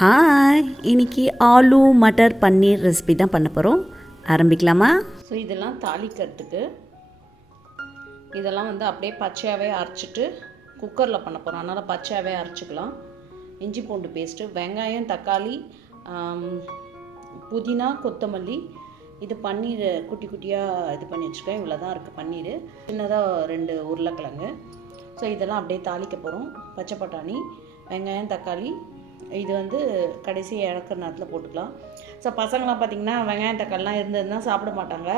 Hi, இன்னைக்கு aloo matar paneer recipe தான் பண்ண போகிறோம். ஆரம்பிக்கலாமா? ஸோ இதெல்லாம் தாளிக்கிறதுக்கு இதெல்லாம் வந்து அப்படியே பச்சையாகவே அரைச்சிட்டு குக்கரில் பண்ண போகிறோம். அதனால் பச்சையாகவே அரைச்சிக்கலாம். இஞ்சி பூண்டு பேஸ்ட்டு, வெங்காயம், தக்காளி, புதினா, கொத்தமல்லி, இது பன்னீர் குட்டி குட்டியாக இது பண்ணி வச்சுருக்கேன். இவ்வளோ தான் இருக்குது பன்னீர். சின்னதாக 2 உருளைக்கிழங்கு. ஸோ இதெல்லாம் அப்படியே தாளிக்க போகிறோம். பச்சை பட்டாணி, வெங்காயம், தக்காளி, இது வந்து கடைசி இறக்குற நேரத்தில் போட்டுக்கலாம். ஸோ பசங்களாம் பார்த்திங்கன்னா வெங்காயம் தக்காளிலாம் இருந்ததுன்னா சாப்பிட மாட்டாங்க.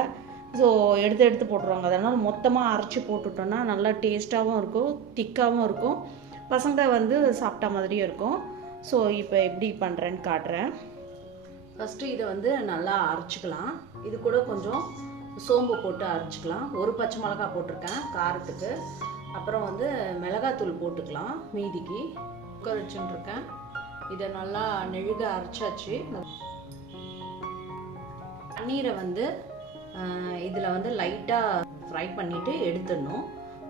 ஸோ எடுத்து போட்டுருவாங்க. அதனால் மொத்தமாக அரைச்சி போட்டுட்டோன்னா நல்லா டேஸ்ட்டாகவும் இருக்கும், திக்காகவும் இருக்கும், பசங்க வந்து சாப்பிட்டா மாதிரியும் இருக்கும். ஸோ இப்போ எப்படி பண்ணுறேன்னு காட்டுறேன். ஃபஸ்ட்டு இதை வந்து நல்லா அரைச்சிக்கலாம். இது கூட கொஞ்சம் சோம்பு போட்டு அரைச்சிக்கலாம். 1 பச்சை மிளகா போட்டிருக்கேன் காரத்துக்கு. அப்புறம் வந்து மிளகாத்தூள் போட்டுக்கலாம் மீதிக்கு. குக்கர் வச்சுட்டுருக்கேன். இதை நல்லா நெழுக அரைச்சாச்சு. பன்னீரை வந்து இதில் வந்து லைட்டாக ஃப்ரை பண்ணிவிட்டு எடுத்துடணும்.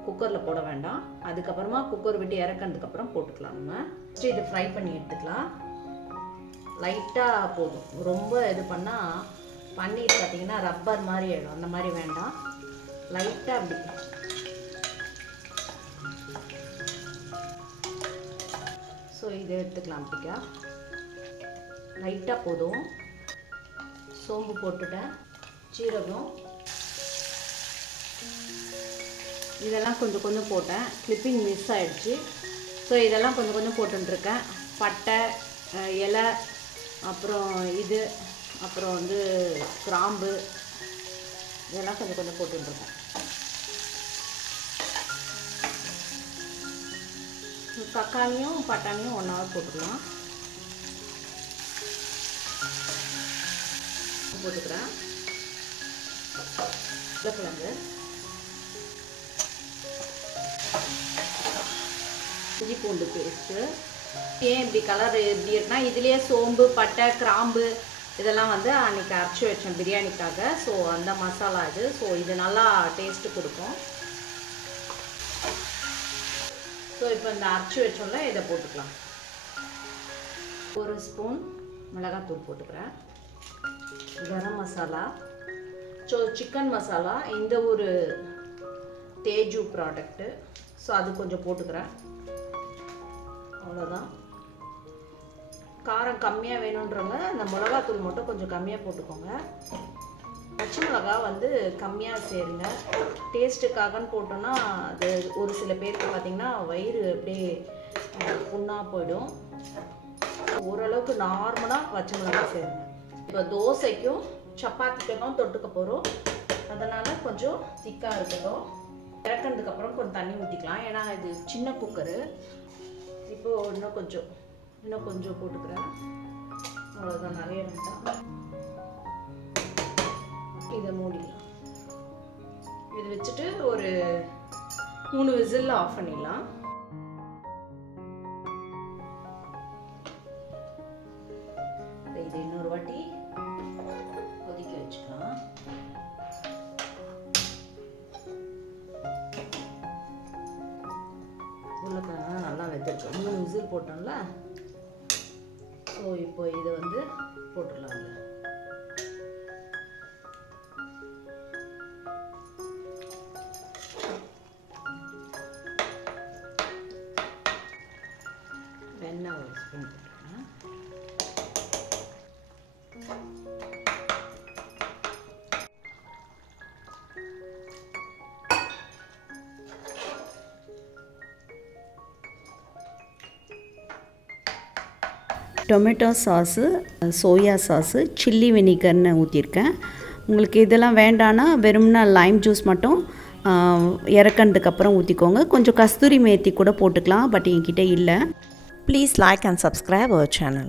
குக்கரில் போட வேண்டாம். அதுக்கப்புறமா குக்கர் விட்டு இறக்கிறதுக்கப்புறம் போட்டுக்கலாம். நம்ம ஃபஸ்ட்டு இதை ஃப்ரை பண்ணி எடுத்துக்கலாம். லைட்டாக போதும். ரொம்ப இது பண்ணால் பன்னீர் பார்த்திங்கன்னா ரப்பர் மாதிரி ஆகிடும். அந்த மாதிரி வேண்டாம். லைட்டாக அப்படி ஸோ இதை எடுத்துக்கலாம். அப்படிக்கா லைட்டாக போதும். சோம்பு போட்டுட்டேன், சீரகம், இதெல்லாம் கொஞ்சம் கொஞ்சம் போட்டேன். கிளிப்பிங் மிஸ் ஆகிடுச்சு. ஸோ இதெல்லாம் கொஞ்சம் கொஞ்சம் போட்டுருக்கேன். பட்டை, இலை, அப்புறம் இது, அப்புறம் வந்து கிராம்பு, இதெல்லாம் கொஞ்சம் கொஞ்சம் போட்டுருக்கேன். தக்காளியும் பட்டாணியும் ஒன்றாவது போட்டுக்கலாம். போட்டுக்கிறேன். உருளைக்கிழங்கு, இஞ்சி பூண்டு பேஸ்ட்டு. ஏன் இப்படி கலர் எப்படி இருக்குன்னா, இதுலேயே சோம்பு, பட்டை, கிராம்பு இதெல்லாம் வந்து அன்றைக்கி அரைச்சி வச்சேன் பிரியாணிக்காக. ஸோ அந்த மசாலா இது. ஸோ இது நல்லா டேஸ்ட்டு கொடுக்கும். ஸோ இப்போ இந்த அரைச்சி வச்சோம்ல இதை போட்டுக்கலாம். 1 ஸ்பூன் மிளகாத்தூள் போட்டுக்கிறேன். கரம் மசாலா, சிக்கன் மசாலா, இந்த ஒரு தேஜு ப்ராடக்ட்டு. ஸோ அது கொஞ்சம் போட்டுக்கிறேன். அவ்வளோதான். காரம் கம்மியாக வேணுன்றவங்க இந்த மிளகாத்தூள் மட்டும் கொஞ்சம் கம்மியாக போட்டுக்கோங்க. பச்சை மிளகா வந்து கம்மியாக சேருங்க. டேஸ்ட்டுக்காகன்னு போட்டோன்னா அது ஒரு சில பேருக்கு பார்த்திங்கன்னா வயிறு அப்படியே புண்ணாக போயிடும். ஓரளவுக்கு நார்மலாக பச்சை மிளகா சேருங்க. இப்போ தோசைக்கும் சப்பாத்திக்கும் தொட்டுக்க போகிறோம். அதனால் கொஞ்சம் திக்காக இருக்கட்டும். இறக்கிறதுக்கப்புறம் கொஞ்சம் தண்ணி ஊற்றிக்கலாம். ஏன்னா இது சின்ன குக்கரு. இப்போது இன்னும் கொஞ்சம் போட்டுக்கிறேன். அவ்வளோதான், நிறைய வேண்டாம். இதை மூடிடலாம். இது வச்சுட்டு ஒரு 3 விசில் ஆஃப் பண்ணிடலாம். இது இன்னொரு வாட்டி கொதிக்க வச்சுக்கலாம். உருளைக்கிழங்கு நல்லா வெந்திருக்கு. 3 விசில் போட்டோம்ல. ஸோ இப்போ இதை வந்து போட்டுடலாங்க. வெண்ணெய் 1 ஸ்பூன் போட்டுருக்கேன். Tomato sauce, soya sauce, chilli வினிகர்னு ஊற்றிருக்கேன். உங்களுக்கு இதெல்லாம் வேண்டான்னா வெறும்னா லைம் ஜூஸ் மட்டும் இறக்கிறதுக்கப்புறம் ஊற்றிக்கோங்க. கொஞ்சம் கஸ்தூரி மேத்தி கூட போட்டுக்கலாம். பட் என்கிட்ட இல்லை. Please like and subscribe our channel.